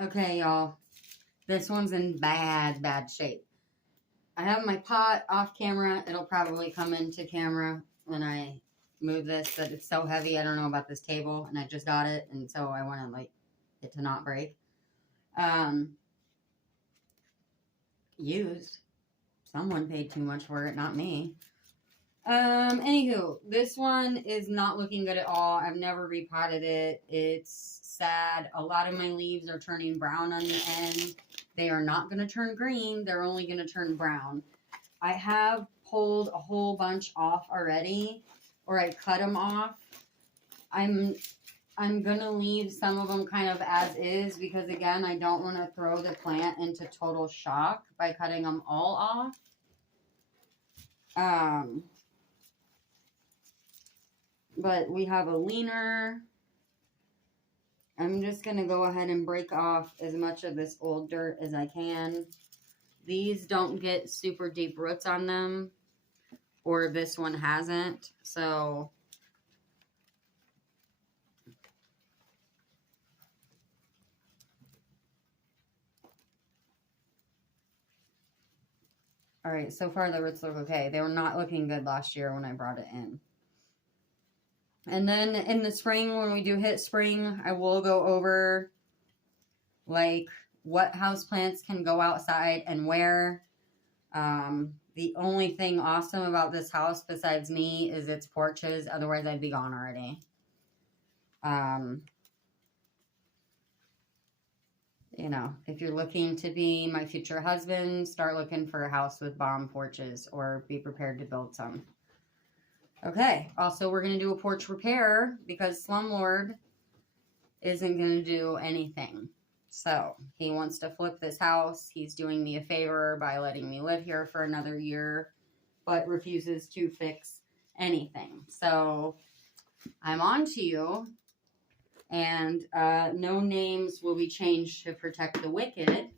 Okay, y'all. This one's in bad shape. I have my pot off camera. It'll probably come into camera when I move this, but it's so heavy. I don't know about this table, and I just got it, and so I want to like it to not break. Used. Someone paid too much for it, not me. Anywho, this one is not looking good at all. I've never repotted it. It's sad. A lot of my leaves are turning brown on the end. They are not going to turn green. They're only going to turn brown. I have pulled a whole bunch off already, or I cut them off. I'm going to leave some of them kind of as is because, again, I don't want to throw the plant into total shock by cutting them all off. But we have a leaner. I'm just going to go ahead and break off as much of this old dirt as I can. These don't get super deep roots on them, or this one hasn't. So all right, so far the roots look okay. They were not looking good last year when I brought it in. And then in the spring, when we do hit spring, I will go over like what houseplants can go outside and where. The only thing awesome about this house besides me is its porches. Otherwise, I'd be gone already. You know, if you're looking to be my future husband, start looking for a house with bomb porches or be prepared to build some. Okay, also we're going to do a porch repair because Slumlord isn't going to do anything. So he wants to flip this house. He's doing me a favor by letting me live here for another year, but refuses to fix anything. So I'm on to you. And no names will be changed to protect the wicked.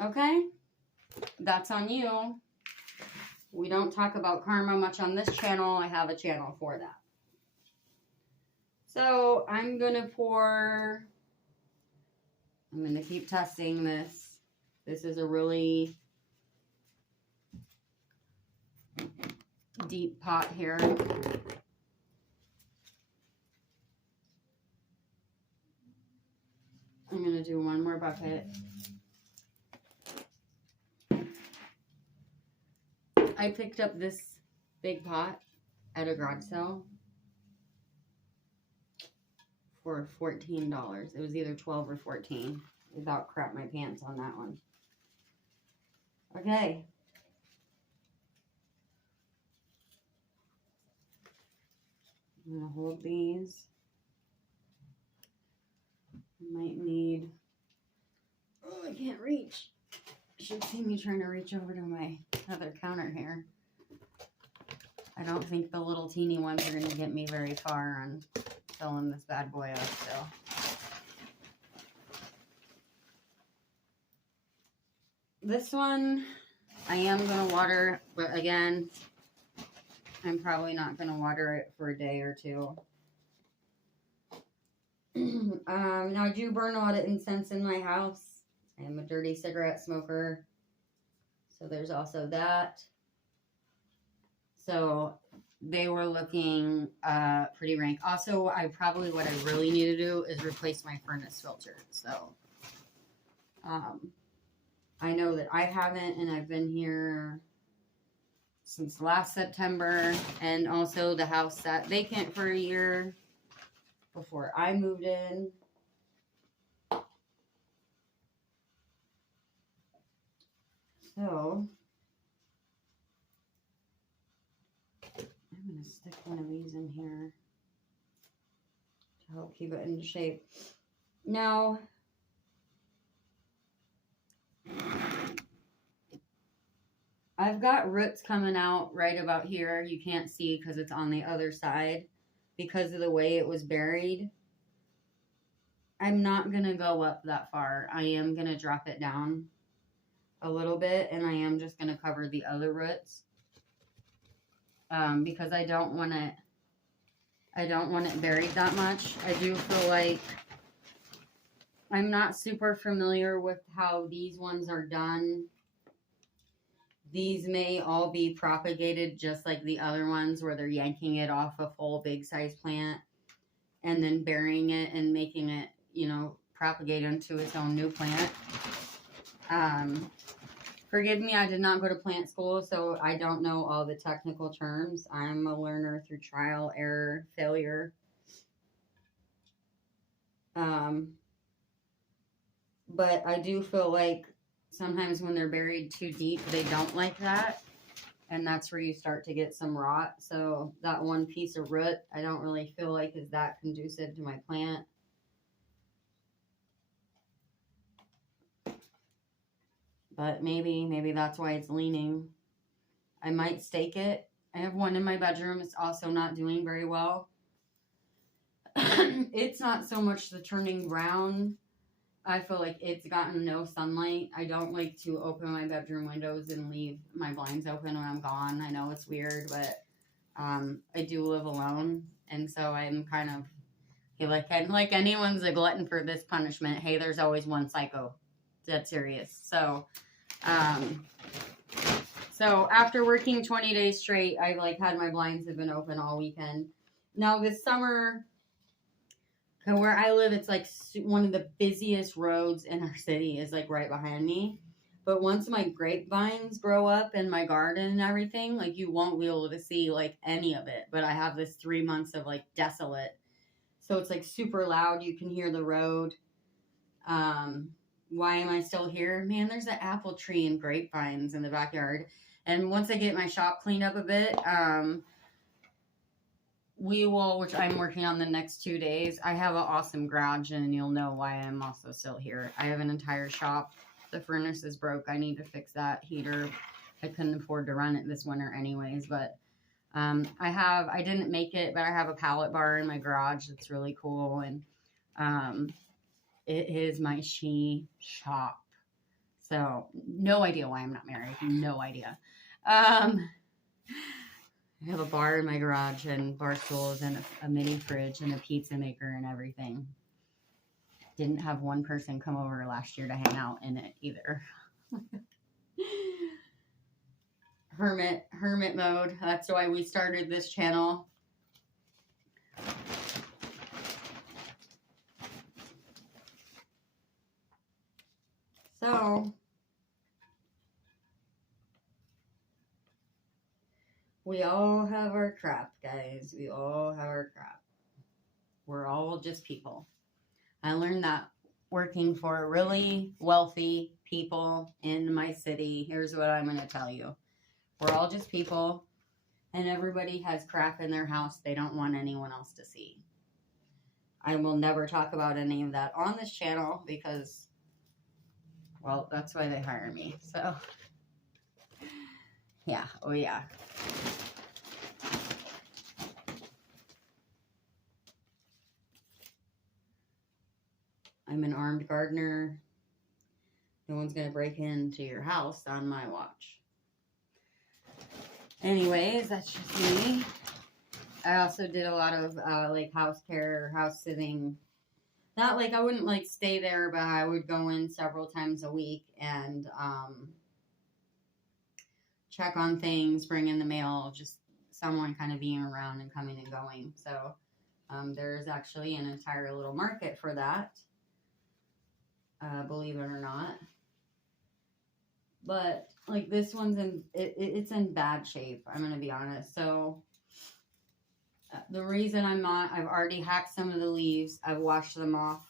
Okay? That's on you. We don't talk about karma much on this channel. I have a channel for that. So I'm going to pour... I'm going to keep testing this. This is a really deep pot here. I'm going to do one more bucket. I picked up this big pot at a garage sale for $14. It was either 12 or 14. About crap my pants on that one. Okay. I'm going to hold these. Might need... Oh, I can't reach. You should see me trying to reach over to my other counter here. I don't think the little teeny ones are going to get me very far on filling this bad boy up, so. This one, I am going to water, but again, I'm probably not going to water it for a day or two. Now I do burn a lot of incense in my house. I am a dirty cigarette smoker, so there's also that. So they were looking pretty rank. Also, what I really need to do is replace my furnace filter. So I know that I haven't, and I've been here since last September, and also the house sat vacant for a year before I moved in. So I'm going to stick one of these in here to help keep it in shape. Now, I've got roots coming out right about here. You can't see because it's on the other side because of the way it was buried. I'm not going to go up that far. I am going to drop it down a little bit, and I am just going to cover the other roots because I don't want it buried that much. I do feel like I'm not super familiar with how these ones are done. These may all be propagated just like the other ones where they're yanking it off a full big size plant and then burying it and making it, propagate into its own new plant. Forgive me, I did not go to plant school, so I don't know all the technical terms. I'm a learner through trial, error, failure. But I do feel like sometimes when they're buried too deep, they don't like that. And that's where you start to get some rot. So that one piece of root, I don't really feel like is that conducive to my plant. But maybe that's why it's leaning. I might stake it. I have one in my bedroom. It's also not doing very well. It's not so much the turning brown. I feel like it's gotten no sunlight. I don't like to open my bedroom windows and leave my blinds open when I'm gone. I know it's weird, but I do live alone. And so I'm kind of, like anyone's a glutton for this punishment. Hey, there's always one psycho. Dead serious. So after working 20 days straight, I had my blinds have been open all weekend. Now this summer, where I live, it's one of the busiest roads in our city is right behind me. But once my grapevines grow up in my garden and everything, you won't be able to see any of it. But I have this 3 months of desolate. So it's super loud. You can hear the road. Why am I still here? Man, there's an apple tree and grapevines in the backyard. And once I get my shop cleaned up a bit, we will, which I'm working on the next 2 days. I have an awesome garage, and you'll know why I'm also still here. I have an entire shop. The furnace is broke. I need to fix that heater. I couldn't afford to run it this winter anyways, but I didn't make it, but I have a pallet bar in my garage that's really cool, and it is my she shop. So no idea why I'm not married. No idea. I have a bar in my garage and bar stools and a mini fridge and a pizza maker and everything. Didn't have one person come over last year to hang out in it either. Hermit mode. That's why we started this channel. So we all have our crap, guys. We all have our crap. We're all just people. I learned that working for really wealthy people in my city. Here's what I'm going to tell you. We're all just people, and everybody has crap in their house they don't want anyone else to see. I will never talk about any of that on this channel because, well, that's why they hire me. So, yeah. Oh, yeah. I'm an armed gardener. No one's going to break into your house on my watch. Anyways, that's just me. I also did a lot of house care, house sitting. Not I wouldn't stay there, but I would go in several times a week and check on things, bring in the mail, just someone kind of being around and coming and going. So there's actually an entire little market for that. Believe it or not. But this one's it's in bad shape, I'm going to be honest. So the reason I've already hacked some of the leaves. I've washed them off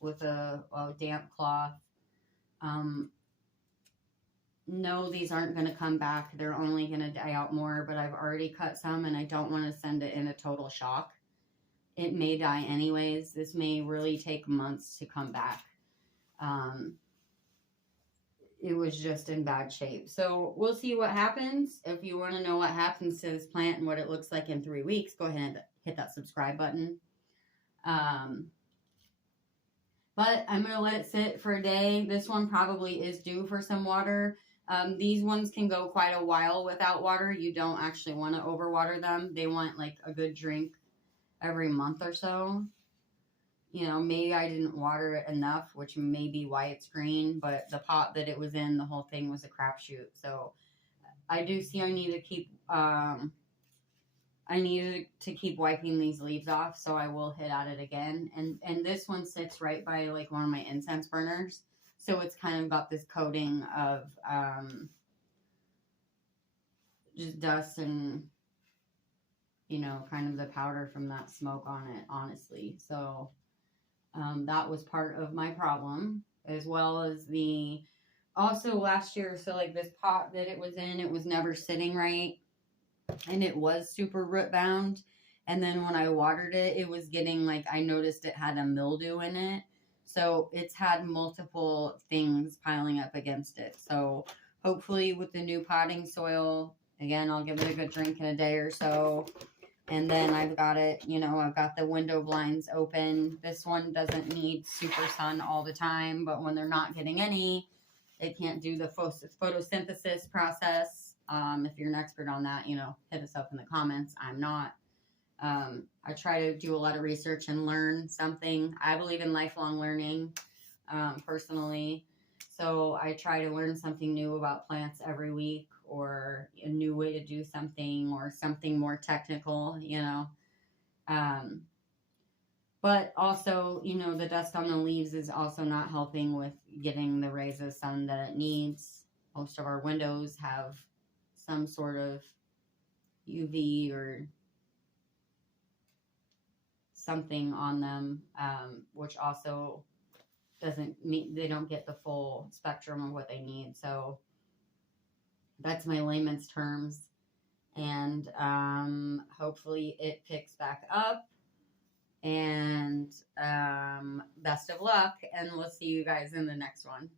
with a damp cloth. No, these aren't going to come back. They're only going to die out more, but I've already cut some and I don't want to send it in a total shock. It may die anyways. This may really take months to come back. It was just in bad shape. So we'll see what happens. If you want to know what happens to this plant and what it looks like in 3 weeks, go ahead and hit that subscribe button. But I'm going to let it sit for a day. This one probably is due for some water. These ones can go quite a while without water. You don't actually want to overwater them. They want a good drink every month or so. you know, maybe I didn't water it enough, which may be why it's green, but the pot that it was in, the whole thing was a crapshoot. So I do see I need to keep, I needed to keep wiping these leaves off, so I will hit at it again. And this one sits right by like one of my incense burners, so it's kind of got this coating of just dust and, you know, kind of the powder from that smoke on it, honestly. So that was part of my problem, as well as the also last year. So like this pot that it was in, it was never sitting right, and it was super root bound. And then when I watered it, it was getting like, I noticed it had a mildew in it. So it's had multiple things piling up against it. So hopefully with the new potting soil, again, I'll give it a good drink in a day or so. And then I've got it, you know, I've got the window blinds open. This one doesn't need super sun all the time, but when they're not getting any, it can't do the photosynthesis process. If you're an expert on that, you know, hit us up in the comments. I'm not. I try to do a lot of research and learn something. I believe in lifelong learning, personally. So I try to learn something new about plants every week, or a new way to do something, or something more technical, you know. But also, you know, the dust on the leaves is also not helping with getting the rays of sun that it needs. Most of our windows have some sort of UV or something on them, which also doesn't mean they don't get the full spectrum of what they need. So that's my layman's terms. And hopefully it picks back up. And best of luck, and we'll see you guys in the next one.